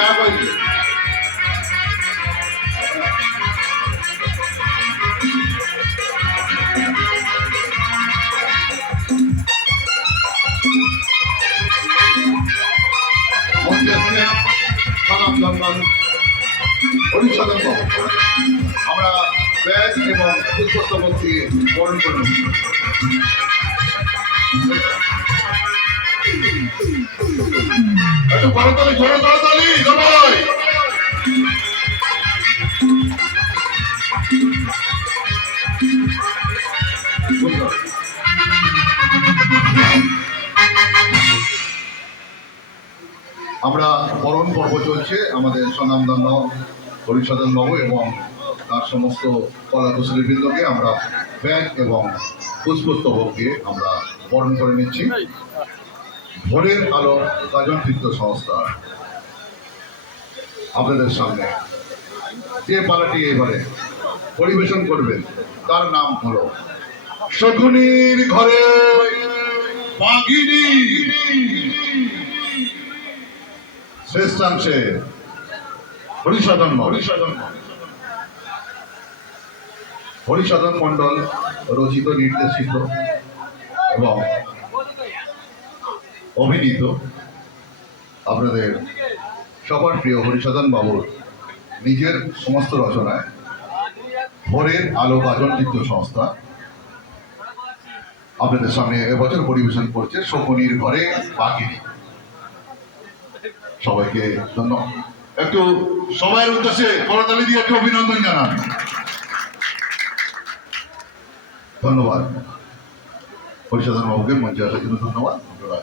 আসছেন সনাম হরিসাধন আমরা ব্যাগ এবং পুষ্পস্তবক দিয়ে। আমরা বরণ পর্ব চলছে, আমাদের স্বনামধন্য হরিসাধন বাবু এবং তার সমস্ত কলা কুশলীবৃন্দকে আমরা ব্যাগ এবং পুষ্পস্তবক আমরা বরণ করে নিচ্ছি। ভোরের আলো গাজন নৃত্য সংস্থা আপনাদের সামনে। যে পালাটি এবারে পরিবেশন করবেন, তার নাম হলো শকুনির ঘরে শ্রেষ্ঠাংশে হরিসাধন হরিসাধন হরিসাধন মণ্ডল রচিত, নির্দেশিত এবং অভিনীত আপনাদের সবার প্রিয় হরিসাধন বাবুর নিজের সমস্ত রচনায় ভোরের আলো গাজন নৃত্য সংস্থা। আপনাদের সামনে এবছর পরিবেশন করছে শকুনির ঘরে বাঘিনী। সবাইকে ধন্যবাদ। একটু সবাইয়ের উদ্দেশ্যে করতালি দিয়ে একটু অভিনন্দন জানান। ধন্যবাদ। হরিসাধন বাবুকে মঞ্চে আসার জন্য ধন্যবাদ। আপনারা